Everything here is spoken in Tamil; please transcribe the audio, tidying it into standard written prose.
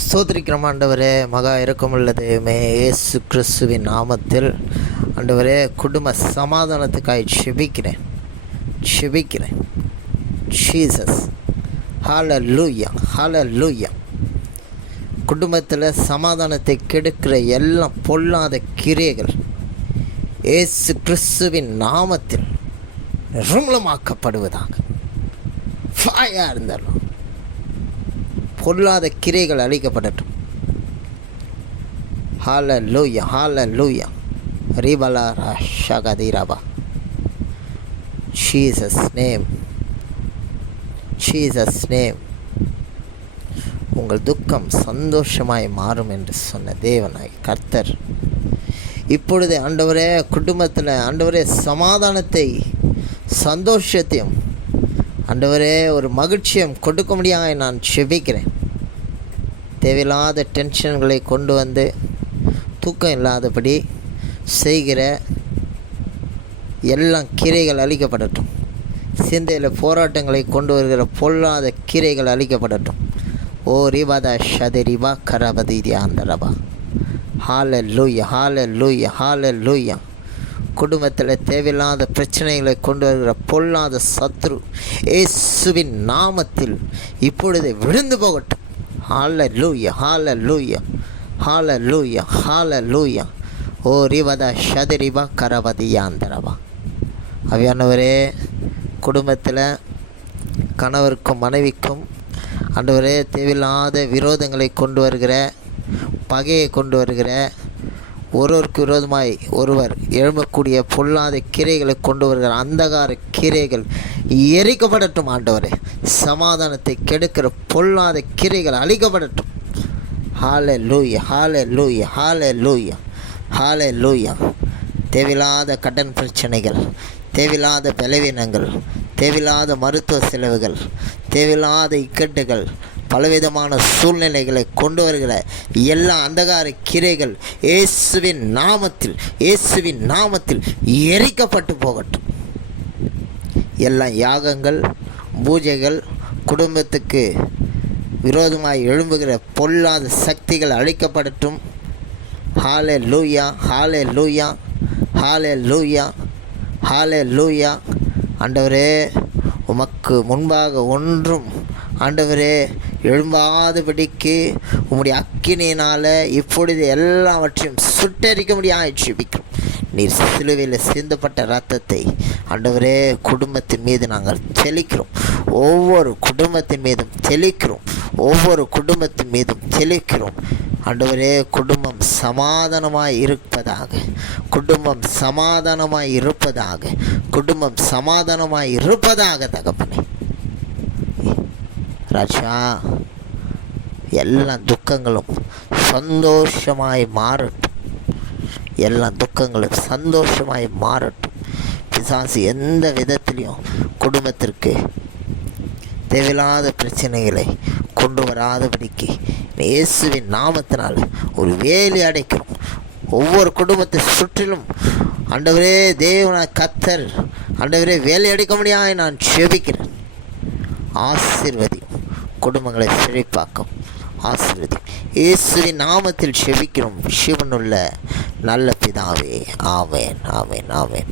ஸ்தோத்திரிக்கிறோம் ஆண்டவரே. மகா இரக்கமுள்ள தெய்வமே, இயேசு கிறிஸ்துவின் நாமத்தில் ஆண்டவரே, குடும்ப சமாதானத்துக்காய் செபிக்கிறேன். ஜீசஸ், ஹல்லேலூயா, ஹல்லேலூயா. குடும்பத்தில் சமாதானத்தை கெடுக்கிற எல்லாம் பொல்லாத கிரியைகள் இயேசு கிறிஸ்துவின் நாமத்தில் நிர்மூலமாக்கப்படுவதாக. ஃபயர் இருந்தாலும் பொல்லாத கிரைகள் அழிக்கப்படட்டும். Hallelujah, hallelujah. ரிபலா ரஷகதிரபா. Jesus name, Jesus name. உங்கள் துக்கம் சந்தோஷமாய் மாறும் என்று சொன்ன தேவனாய் கர்த்தர் இப்பொழுது ஆண்டவரே, குடும்பத்தில் ஆண்டவரே சமாதானத்தை, சந்தோஷத்தையும் ஆண்டவரே ஒரு மகிழ்ச்சியும் கொடுக்க முடியாத நான் செபிக்கிறேன். தேவையில்லாத டென்ஷன்களை கொண்டு வந்து தூக்கம் இல்லாதபடி செய்கிற எல்லாம் கீரைகள் அழிக்கப்படட்டும். சிந்தையில் போராட்டங்களை கொண்டு வருகிற பொல்லாத கீரைகள் அழிக்கப்படட்டும். ஓ ரிபாதா ஷதரிபா கரபதீதியா அந்தரபா. ஹல்லேலூயா, ஹல்லேலூயா, ஹல்லேலூயா. குடும்பத்தில் தேவையில்லாத பிரச்சனைகளை கொண்டு வருகிற பொல்லாத சத்ரு இயேசுவின் நாமத்தில் இப்பொழுது விழுந்து போகட்டும். ஹல்லேலூயா, ஹல்லேலூயா, ஹல்லேலூயா, ஹல்லேலூயா. ஓ ரிவதா ஷதரிபா கரபதியாந்தரபா. அவையானவரே, குடும்பத்தில் கணவருக்கும் மனைவிக்கும் ஆண்டவரே தேவையில்லாத விரோதங்களை கொண்டு வருகிற, பகையை கொண்டு வருகிற, ஒருவருக்கு விரோதமாய் ஒருவர் எழும்பக்கூடிய பொல்லாத கீரைகளை கொண்டு வருகிற அந்தகார கீரைகள் எரிக்கப்படட்டும். ஆண்டவரே, சமாதானத்தை கெடுக்கிற பொல்லாத கீரைகள் அழிக்கப்படட்டும். ஹல்லேலூயா, ஹல்லேலூயா, ஹல்லேலூயா, ஹல்லேலூயா. தேவையில்லாத கடன் பிரச்சனைகள், தேவையில்லாத பலவீனங்கள், தேவையில்லாத மருத்துவ செலவுகள், தேவையில்லாத இக்கட்டுகள், பலவிதமான சூழ்நிலைகளை கொண்டு வருகிற எல்லா அந்தகார கிரைகள் இயேசுவின் நாமத்தில் எரிக்கப்பட்டு போகட்டும். எல்லா யாகங்கள், பூஜைகள், குடும்பத்துக்கு விரோதமாய் எழும்புகிற பொல்லாத சக்திகள் அழிக்கப்படட்டும். ஹல்லேலூயா, ஹல்லேலூயா, ஹல்லேலூயா, ஹல்லேலூயா. ஆண்டவரே, உமக்கு முன்பாக ஒன்றும் ஆண்டவரே எழும்பாதபடிக்கு உம்முடைய அக்கினியினால் இப்பொழுது எல்லாவற்றையும் சுட்டரிக்க முடியாது ஜெபிக்கிறோம். நீர் சிலுவையில் சிந்தப்பட்ட இரத்தத்தை ஆண்டவரே குடும்பத்தின் மீது நாங்கள் தெளிக்கிறோம். ஒவ்வொரு குடும்பத்தின் மீதும் தெளிக்கிறோம். ஒவ்வொரு குடும்பத்தின் மீதும் தெளிக்கிறோம். ஆண்டவரே, குடும்பம் சமாதானமாய் இருப்பதாக, குடும்பம் சமாதானமாய் இருப்பதாக, குடும்பம் சமாதானமாய் இருப்பதாக தகப்பனே. ராஜா, எல்லா துக்கங்களும் சந்தோஷமாய் மாறட்டும். எல்லா துக்கங்களும் சந்தோஷமாய் மாறட்டும். பிசாசு எந்த விதத்திலையும் குடும்பத்திற்கு தேவையில்லாத பிரச்சனைகளை கொண்டு வராதபடிக்கு இயேசுவின் நாமத்தினால் ஒரு வேலி அடைக்கிறோம். ஒவ்வொரு குடும்பத்தை சுற்றிலும் ஆண்டவரே தேவனான கர்த்தர் ஆண்டவரே வேலை அடைக்க முடியாது நான் செபிக்கிறேன். ஆசீர்வதியும், குடும்பங்களை செழிப்பாக்கும், ஆசீர்வதியும். இயேசுவின் நாமத்தில் செபிக்கிறோம், சிவனுள்ள நல்ல பிதாவே. ஆமென், ஆமென், ஆமென்.